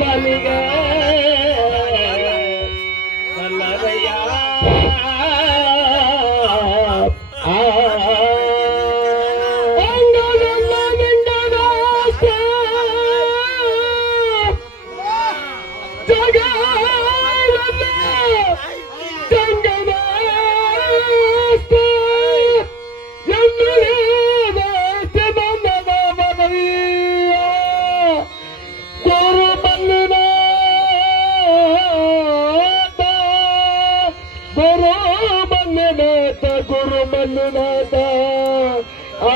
ಮಲಿಗೆ ಸಲ್ಲದಯ್ಯ ಗುರು ಮಲ್ಲುನಾಥ ಆ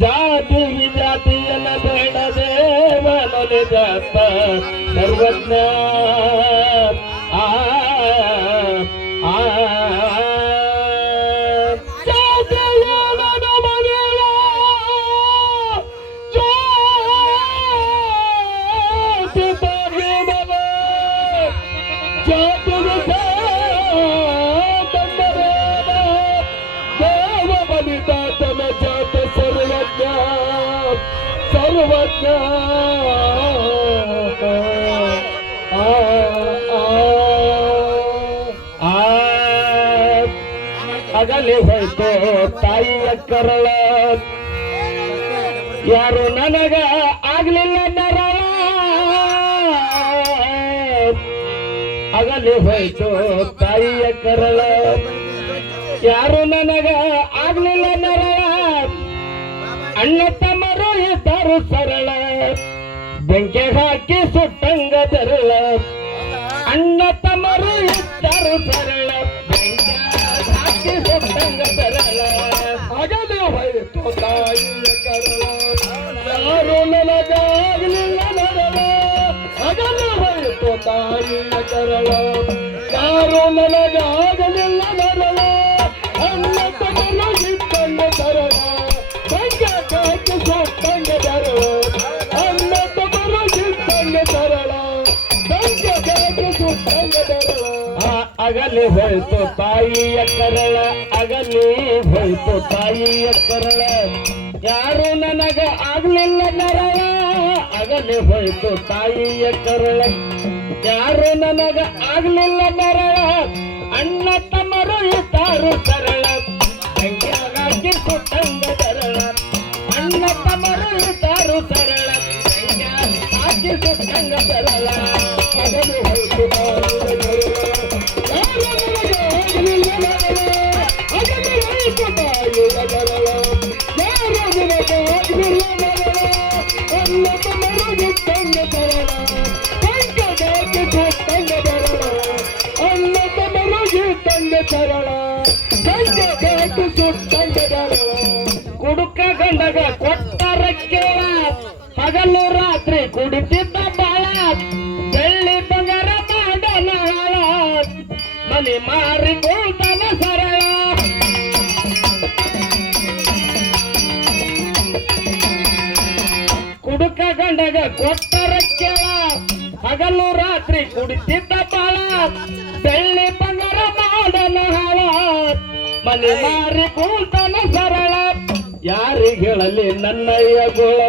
ಜಾತಿ ವಿಜಾತಿಯಲ್ಲ ಬೇಡ ದೇವನೊಲೆ ಜಾತ ಸರ್ವಜ್ಞ ಆ ಸರ್ವಜ್ಞ ಅಗಲಿ ಹೋಯ್ತು ತಾಯಿಯ ಕರಳ ಯಾರು ನನಗ ಆಗ್ಲಿಲ್ಲ ನರಳ ಅಗಲಿ ಹೋಯ್ತು ತಾಯಿಯ ಕರಳ ಯಾರು ನನಗ ಆಗ್ಲಿಲ್ಲ ನರಳ ಅಣ್ಣ ತಮ್ಮರು ಇದ್ದರು ಸರಳ ಬೆಂಕಿ ಹಾಕಿ ಸುಟ್ಟಂಗ ತೆರಳ ಅಣ್ಣ ತಮ್ಮರು ಇದ್ದರು ಸರಳ ಬೆಂಕಿ ಹಾಕಿ ಸುಟ್ಟಂಗ ತೆರಳ ಅಗಲಿ ಹೋಯಿತು ತಾಯಿಯ ಕರಳ ಯಾರು ನನಗಾಗಲಿಲ್ಲ ನರಳ ಅಗಲಿ ಹೋಯಿತು ತಾಯಿಯ ಕರಳ ಯಾರು ನನಗಾಗಲಿಲ್ಲ ನರಳ ಅಣ್ಣ ತಮ್ಮರು ಇದ್ದಂಗ ತೆರಳ ಅಗಲಿ ಹೋಯ್ತು ತಾಯಿಯ ಕರಳ ಅಗಲಿ ಹೋಯ್ತು ತಾಯಿಯ ಕರಳ ಯಾರು ನನಗ ಆಗ್ಲಿಲ್ಲ ನರಳ ಅಗಲಿ ಹೋಯ್ತು ತಾಯಿಯ ಕರಳ ಯಾರು ನನಗ ಆಗ್ಲಿಲ್ಲ ನರಳ ಅಣ್ಣ ತಮ್ಮರು ಇದ್ದಾರು ಸರಳ ಹಾಕಿ ಸುಟ್ಟಂಗ ಸರಳ ಅಣ್ಣ ತಮ್ಮರು ಇದ್ದಾರು ಸರಳ ಹಾಕಿ ಸುಟ್ಟಂಗ ಸರಳ ಅಗಲಿ ಹೋಯ್ತು ಕುಡುಕ ಗಂಡಗ ಕೊಟ್ಟರ ಕೇಳ ಹಗಲು ರಾತ್ರಿ ಕುಡಿತಿದ್ದ ಬಾಳ ಬೆಳ್ಳಿ ಬಂಗಾರ ಮಾಡನ ಮನೆ ಮಾರಿ ಕೂತನ ಸರಳ ಕುಡುಕ ಗಂಡಗ ಕೊಟ್ಟರ ಕೇಳ ಹಗಲು ರಾತ್ರಿ ಕುಡಿತಿದ್ದ ಬಾಳ ಬೆಳ್ಳಿ ಬಂಗಾರ ಮಾಡನ ಮನೆ ಮಾರಿ ಕೂತನ ಸರಳ ಯಾರಿಗಳಲ್ಲಿ ನನ್ನಯ್ಯ ಗೋಳ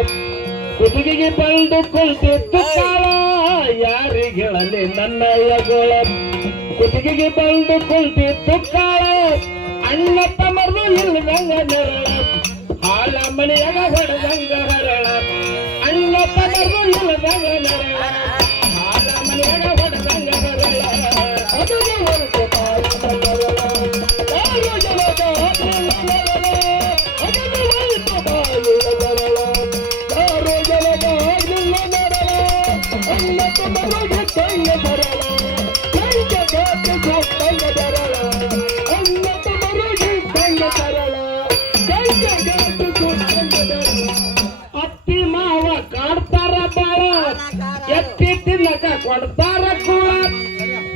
ಕುದುಗಿಗೆ ಬಂದು ಕುಂತಿತ್ತು ಕಾಳ ಯಾರಿಗಳಲ್ಲಿ ನನ್ನಯ್ಯ ಗೋಳ ಕುದುಗಿಗೆ ಬಂದು ಕುಂತಿತ್ತು ಕಾಳ ಅಣ್ಣ ತಮರ್ದು ಇಲ್ದಂಗ ನೆರಳ ಹಾಲ ಮನೆಯಾಗ ಹೊಡೆದಂಗ ಹರಳ ಅಣ್ಣ ತಮರ್ದು ಇಲ್ದಂಗ ನೆರಳ ಹಾಲ ಮನೆಯಾಗ ಹೊಡೆದಂಗ ಹರಳ ಅದನ್ನು ಹೊರತು ಅನ್ನ ಕೊಡ್ತಾರ ಕುಳ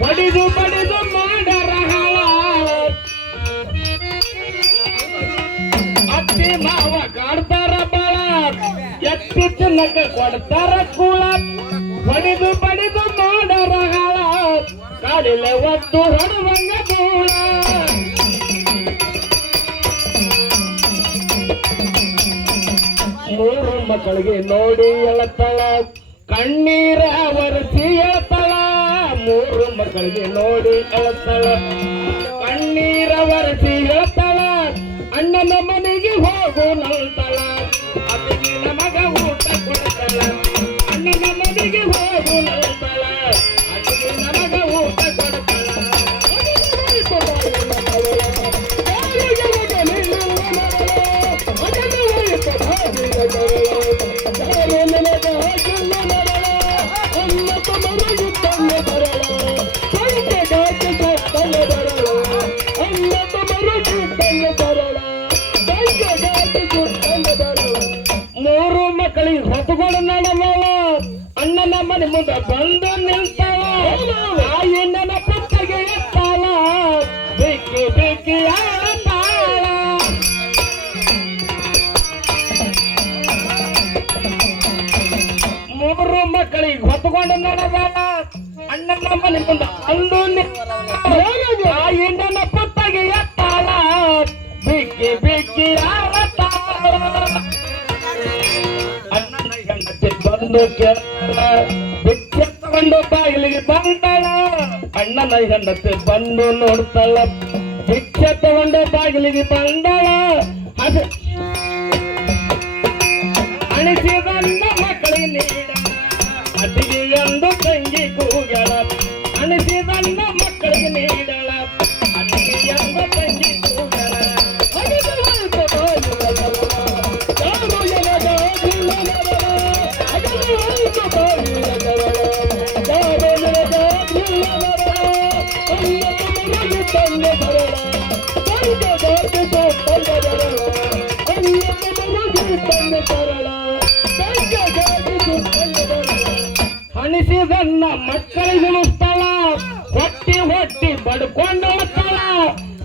ಬಡಿದು ಬಡಿದು ಮಾಡರ ಹಾಳ ಅತ್ತಿ ಮಾವ ಕಾಡ್ತಾರ ಬಾಳ ಎತ್ತಿ ತಿನ್ನಕ ಕೊಡ್ತಾರ ಕುಳ ಬಡಿದು ಬಡಿದು ಮಾಡರ ಹಾಳ ಕಾಡಿಲೆ ಒತ್ತು ಹೊಡುವಂಗ ಧೂಳ ಮೂರು ಮಕ್ಕಳಿಗೆ ನೋಡಿ ಎಳತಳ ಕಣ್ಣೀರ ಒರೆಸಿ ಎಳತಳ ಮೂರು ಮಕ್ಕಳಿಗೆ ನೋಡಿ ಎಳತಳ ಕಣ್ಣೀರ ಒರೆಸಿ ಎಳತಳ ಅಣ್ಣನ ಮನೆಗೆ ಹೋಗು ನಲ್ತಳ ಅತ್ತಿಗಿನ ಮಗ ಊಟ ಕೊಡ್ತಳ ಅಣ್ಣನ ಮನೆಗೆ ಹೋಗು ನಲ್ತಳ ಅತ್ತಿಗಿನ ಮಗ ಊಟ ಕೊಡ್ತಳ ಮೂರು ಮಕ್ಕಳಿಗೆ ಹೊತ್ತುಕೊಂಡು ನಡೆದವ ಅಣ್ಣನ ಮನೆ ಮುಂದೆ ಬಂದು ನಿಲ್ತಾಳ ತಾಯಿನ ಪುಟ್ಟಿಗೆ ಎತ್ತಾಳ ಬೇಕಿ ಬೇಕಿ ಆಡತಾಳ ಮೂರು ಮಕ್ಕಳಿಗೆ ಹೊತ್ತುಕೊಂಡು ನಡೆದವ ಅಣ್ಣನ ಮನೆ ಮುಂದೆ ಬಂದು ತಾಯಿನ ಪುಟ್ಟಿಗೆ ಎತ್ತಾಳ ಬೇಕಿ ಬೇಕಿ ಆಡತಾಳ ಅಣ್ಣನ ಹೆಂಡತಿ ಬಂದು ಭಿಕ್ಷೆ ತಗೊಂಡು ಬಾಗಿಲಿಗೆ ಬಂದಳ ಅಣ್ಣನ ಹೆಂಡತಿ ಬಂದು ನೋಡ್ತಾಳ ಭಿಕ್ಷೆ ತಗೊಂಡು ಬಾಗಿಲಿಗೆ ಬಂದಳ ಅಣಿಸಿದನ್ನ ಮಕ್ಕಳಿಗೆ ನೀಡ ಅತಿಗೆ ಎಂದು ತಂಗಿ ಕೂಗಳ ಅಣಿಸಿದನ್ನ ಮಕ್ಕಳಿಗೆ ನೀಡಳ ಅತಿಗೆ ಎಂದು ತಂಗಿ ಕೂಗಳ ಹಣಿಸಿದನ್ನ ಮಕ್ಕಳಿಗೆ ಉಳಿಸ್ತಾಳ ಹೊಟ್ಟಿ ಹೊಟ್ಟಿ ಬಡ್ಕೊಂಡು ಹೋಗ್ತಾಳ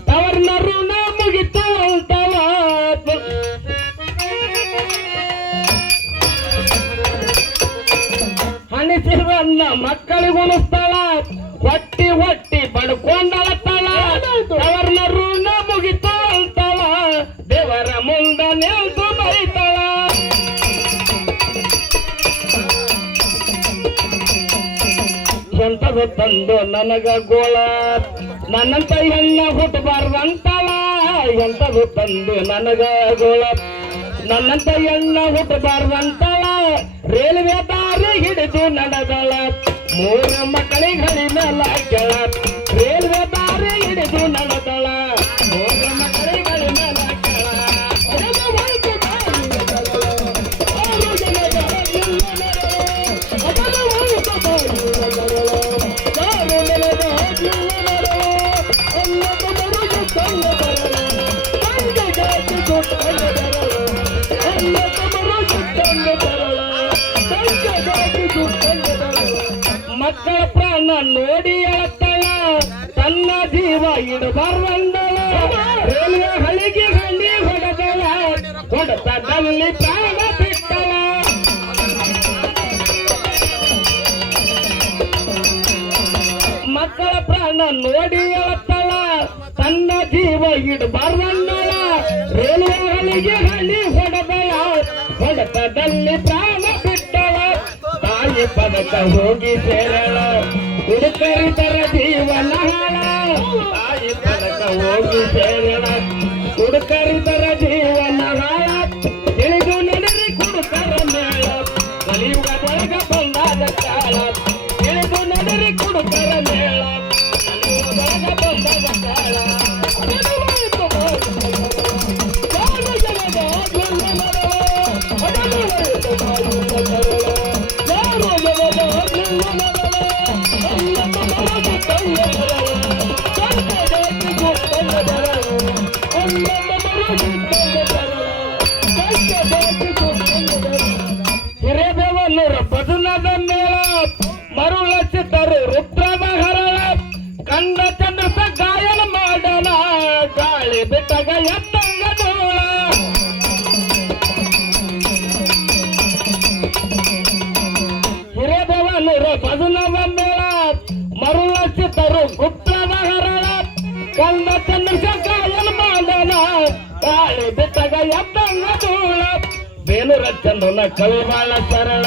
ತವರ್ನ ಋಣ ಮುಗಿತು ಅಂತಾಳ ಹಣಿಸಿದನ್ನ ಮಕ್ಕಳಿಗೆ ಉಳಿಸ್ತಾಳ ಹೊಟ್ಟಿ ಹೊಟ್ಟಿ ಬಡ್ಕೊಂಡಳತ್ತಾಳ ತವರ್ನ ಋಣ ಮುಗಿತು ಅಂತಾಳ ದೇವರ ಮುಂದ ನಿಲ್ತು ಬೈತಾಳ ಎಂತದು ತಂದು ನನಗ ಗೋಳ ನನ್ನಂತ ಹೆಣ್ಣ ಹುಟ್ಟಬಾರ್ದಂತಾಳ ಎಂತದು ತಂದು ನನಗ ಗೋಳ ನನ್ನಂತ ಹೆಣ್ಣ ಹುಟ್ಟಬಾರ್ದಂತಾಳ ರೈಲ್ವೆ ದಾರಿ ಹಿಡಿದು ನಡೆದಳ ಮೂರು ಮಕ್ಕಳಿಗೆ ಮೇಲ ಕೆಳ ರೈಲ್ವೆ ದಾರಿ ಹಿಡಿದು ನಡೆದಳ ಮೂರು ಮಕ್ಕಳಿಗೆ ಮೇಲ ಕೆಳ ಮಕ್ಕಳ ಪ್ರಾಣ ನೋಡಿ ಅಳತ್ತಳ ತನ್ನ ಜೀವ ಇಡಬಾರ್ದಂದಳ ರೈಲ್ವೆ ಹಳಿಗೆ ಗಂಡಿ ಹೊಡೆದಳ ಹೊಡೆತದಲ್ಲಿ ಪ್ರಾಣ ಬಿಟ್ಟಳ ಮಕ್ಕಳ ಪ್ರಾಣ ನೋಡಿ ಅಳತ್ತಳ ತನ್ನ ಜೀವ ಇಡಬಾರ್ದಂದಳ ರೈಲ್ವೆ ಹಳಿಗೆ ಗಂಡಿ ಹೊಡೆದಳ ಹೊಡೆತದಲ್ಲಿ ಪ್ರಾಣ ಬಿಟ್ಟಳ ತಾಯಿ ಪದಕ ಹೋಗಿ ಸೇರಳ ಹುಡುಕರಿತರ ಜೀವನ ಹಾಳ ತಾಯಿ ಪದಕ ಹೋಗಿ ಸೇರಳ ಹುಡುಕರಿತರ ಜೀವನ ಹಾಳ ತಿಳಿದು ನಡೆರಿ ಕುಡುಕರ ಮೇಳ ಕಲಿಯುಗದೊಳಗ ಬಂದಾದ ಕಾಲ ತಿಳಿದು ನಡೆರಿ ಕುಡುಕರ ಮೇಳ ಕಲಿಯುಗದೊಳಗ ಬಂದಾದ ಕಾಲ Allah ತರು ಗುಪ್ತದ ಹರಳ ಕಲ್ಲ ಚಂದ್ರಶೇಖರ ಮಾಡನ ತಾಳಿ ಬಿಟ್ಟಗ ಎತ್ತಂಗ ಧೂಳ ಬೇಲೂರ ಚಂದ್ರನ ಕವಿ ಬಾಳ ಸರಳ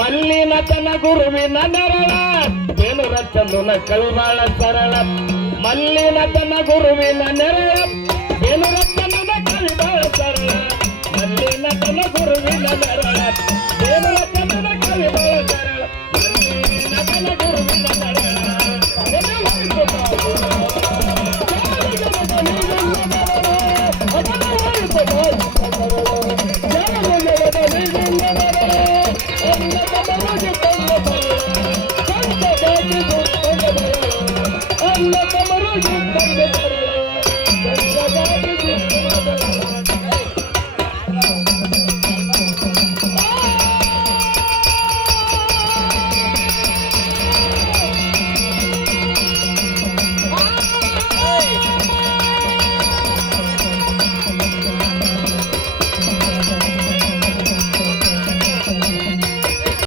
ಮಲ್ಲಿನ ತನ ಗುರುವಿನ ನೆರಳ ಬೇಲೂರ ಚಂದ್ರನ ಕವಿ ಬಾಳ ಸರಳ ಮಲ್ಲಿನ ತನ ಗುರುವಿನ ನೆರಳ ಬೇಲೂರ ಚಂದ್ರನ ಕವಿ ಬಾಳ ಸರಳ ಮಲ್ಲಿನ ತನ ಗುರುವಿನ ನೆರಳ ಬೇಲೂರ